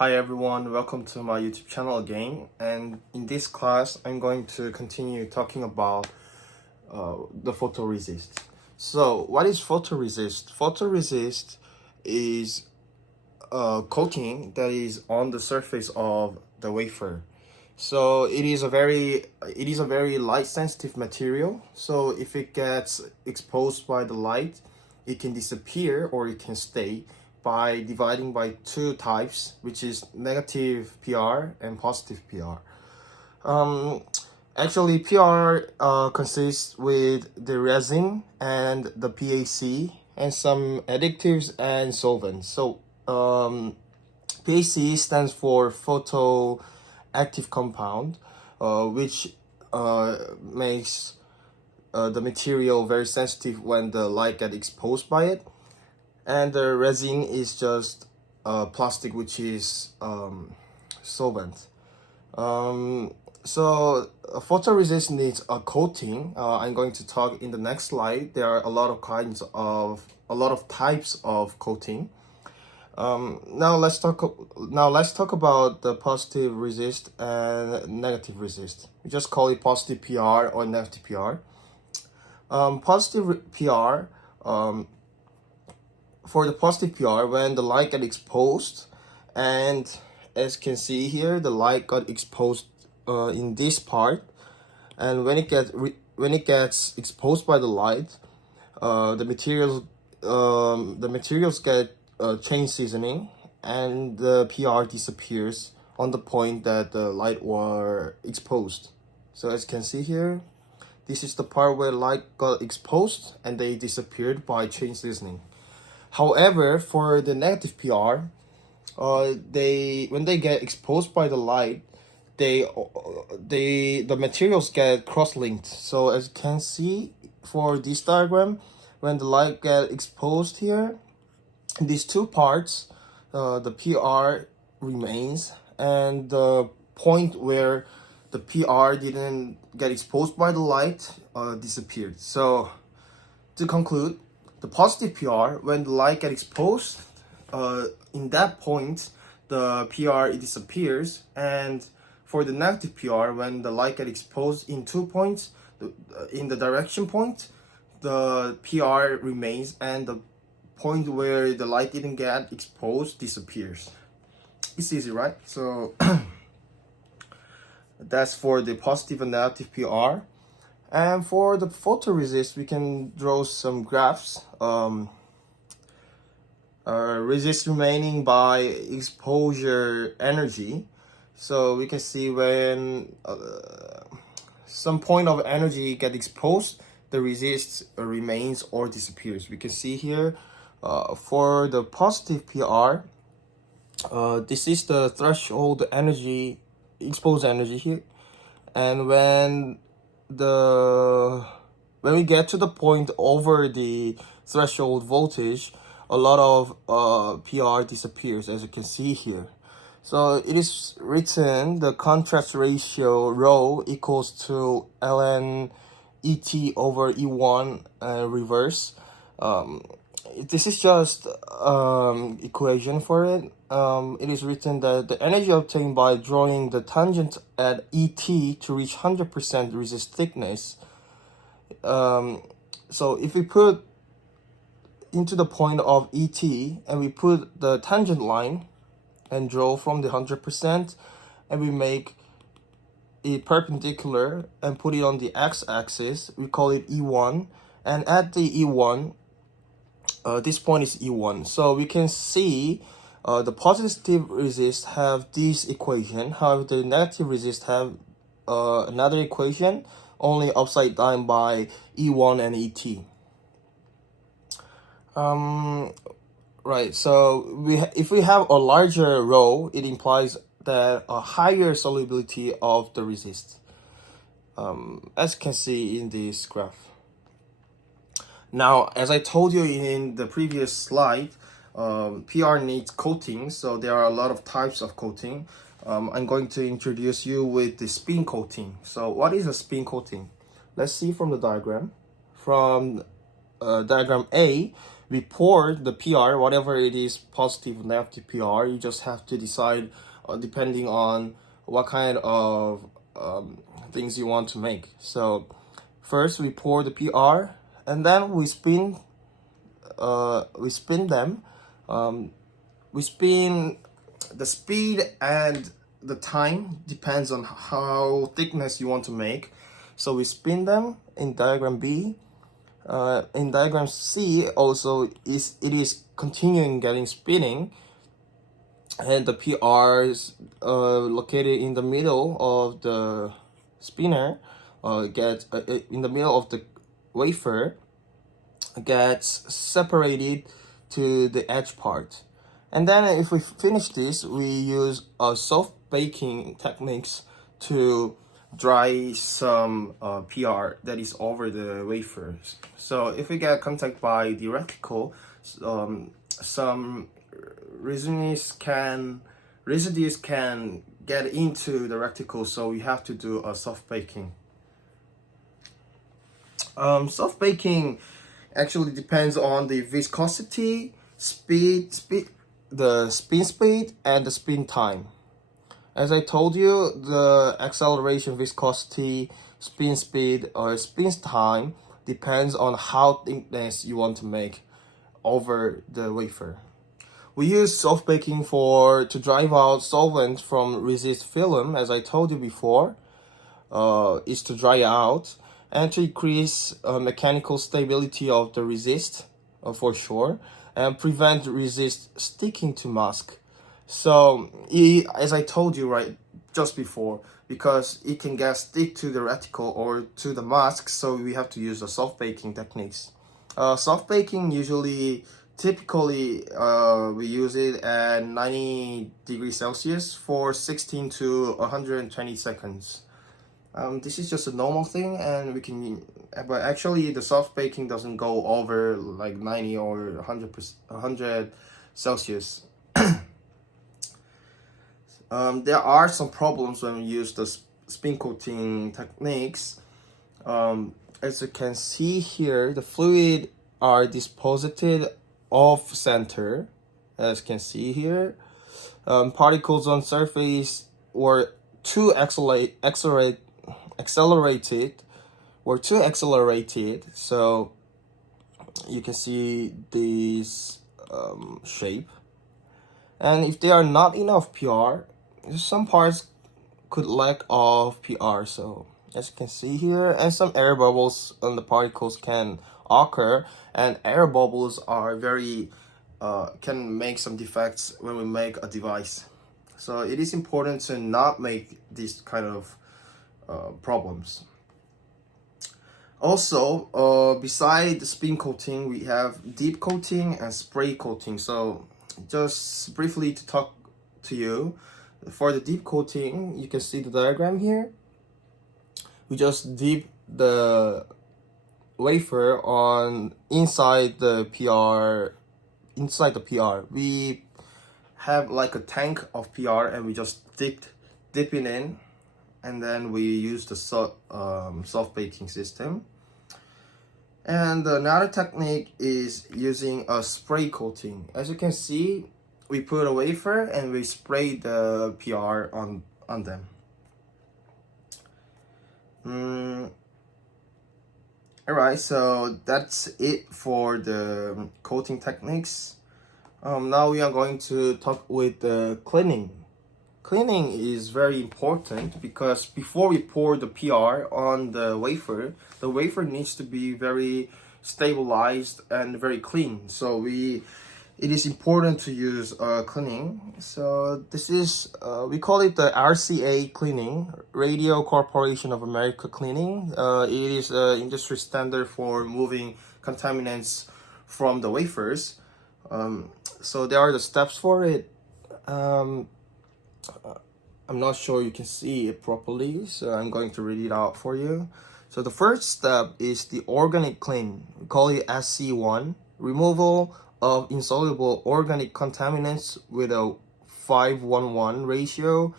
Hi everyone, welcome to my YouTube channel again. And in this class, I'm going to continue talking about the photoresist. So, what is photoresist? Photoresist is a coating that is on the surface of the wafer. So it is a very light sensitive material. So if it gets exposed by the light, it can disappear or it can stay by dividing by two types, which is negative PR and positive PR. Um, Actually, PR consists with the resin and the PAC and some additives and solvents. So PAC stands for photoactive compound, which makes the material very sensitive when the light gets exposed by it. And the resin is just plastic, which is solvent. So photoresist needs a coating. I'm going to talk in the next slide. There are a lot of types of coating. Now let's talk about the positive resist and negative resist. We just call it positive PR or negative PR. Positive PR. For the positive PR, when the light got exposed, and as you can see here, the light got exposed in this part, and when it gets exposed by the light, the materials get change seasoning, and the PR disappears on the point that the light were exposed. So as you can see here, this is the part where light got exposed and they disappeared by change seasoning. However, for the negative PR, when they get exposed by the light, the materials get cross-linked. So as you can see for this diagram, when the light get exposed here, these two parts, the PR remains, and the point where the PR didn't get exposed by the light disappeared. So to conclude, the positive PR, when the light gets exposed, in that point, the PR it disappears, and for the negative PR, when the light gets exposed in 2 points, in the direction point, the PR remains, and the point where the light didn't get exposed disappears. It's easy, right? So that's for the positive and negative PR. And for the photoresist, we can draw some graphs. Resist remaining by exposure energy. So we can see when some point of energy get exposed, the resist remains or disappears. We can see here for the positive PR, this is the threshold energy, exposed energy here. And when we get to the point over the threshold voltage, a lot of PR disappears, as you can see here. So it is written the contrast ratio rho equals to ln ET over E1 reverse. This is just equation for it. It is written that the energy obtained by drawing the tangent at ET to reach 100% resist thickness. So if we put into the point of ET and we put the tangent line and draw from the 100%, and we make it perpendicular and put it on the x-axis, we call it E1, and at the E1, this point is E1. So we can see the positive resist have this equation, however the negative resist have another equation, only upside down by E1 and ET. Right, so if we have a larger rho, it implies that a higher solubility of the resist, as you can see in this graph. Now, as I told you in the previous slide, PR needs coating, so there are a lot of types of coating. I'm going to introduce you with the spin coating. So what is a spin coating? Let's see from the diagram. From diagram A, we pour the PR, whatever it is, positive or negative PR. You just have to decide depending on what kind of things you want to make. So first we pour the PR, and then we spin them. We spin the speed and the time depends on how thickness you want to make. So we spin them in diagram B. In diagram C also it is continuing getting spinning, and the PR is located in the middle of the spinner, gets in the middle of the wafer, gets separated to the edge part. And then if we finish this, we use soft baking techniques to dry some PR that is over the wafers. So if we get contact by the reticle, some residues can get into the reticle, so we have to do a soft baking. Soft baking actually depends on the viscosity, the spin speed, and the spin time. As I told you, the acceleration, viscosity, spin speed, or spin time depends on how thickness you want to make over the wafer. We use soft baking to drive out solvent from resist film, as I told you before, is to dry out and to increase mechanical stability of the resist, for sure, and prevent resist sticking to mask. So as I told you right just before, because it can get stick to the reticle or to the mask, so we have to use the soft baking techniques. Soft baking typically we use it at 90 degrees Celsius for 16 to 120 seconds. This is just a normal thing, and we can, but actually the soft baking doesn't go over like 90 or 100 Celsius. There are some problems when we use the spin coating techniques. As you can see here, the fluid are deposited off center, as you can see here. Particles on surface were too accelerated, so you can see this shape. And if there are not enough PR, some parts could lack of PR. So as you can see here, and some air bubbles on the particles can occur, and air bubbles are can make some defects when we make a device. So it is important to not make these kind of problems. Also, beside the spin coating, we have deep coating and spray coating. So just briefly to talk to you, for the deep coating, you can see the diagram here. We just dip the wafer on inside the PR. We have like a tank of PR, and we just dip it in, and then we use the soft baking system. And another technique is using a spray coating. As you can see, we put a wafer and we spray the PR on them. Alright, so that's it for the coating techniques. Now we are going to talk with the cleaning. Cleaning is very important because before we pour the PR on the wafer needs to be very stabilized and very clean. So it is important to use cleaning. So this is, we call it the RCA cleaning, Radio Corporation of America cleaning. It is an industry standard for removing contaminants from the wafers. So there are the steps for it. I'm not sure you can see it properly, so I'm going to read it out for you. So the first step is the organic clean. We call it SC1, removal of insoluble organic contaminants with a 5:1:1 ratio,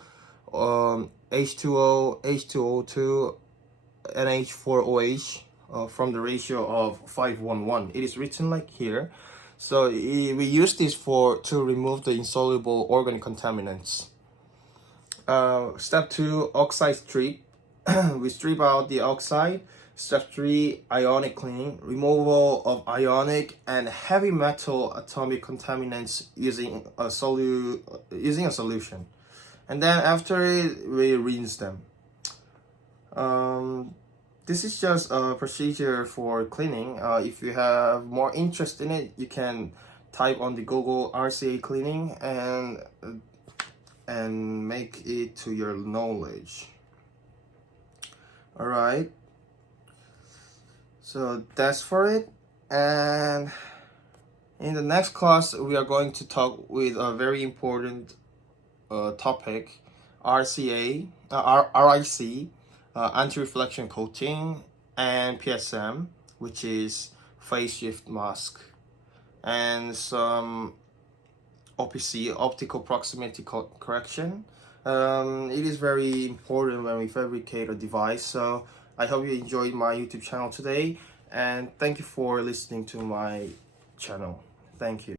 H2O, H2O2, NH4OH from the ratio of 5:1:1. It is written like here. So we use this to remove the insoluble organic contaminants. Step 2, oxide strip. We strip out the oxide. Step 3, ionic cleaning, removal of ionic and heavy metal atomic contaminants using a solution. And then after it, we rinse them. This is just a procedure for cleaning. If you have more interest in it, you can type on the Google RCA cleaning and make it to your knowledge. All right. So that's for it. And in the next class, we are going to talk with a very important topic, RCA, RIC, anti-reflection coating, and PSM, which is phase shift mask, and some OPC, optical proximity correction. It is very important when we fabricate a device. So I hope you enjoyed my YouTube channel today, and thank you for listening to my channel. Thank you.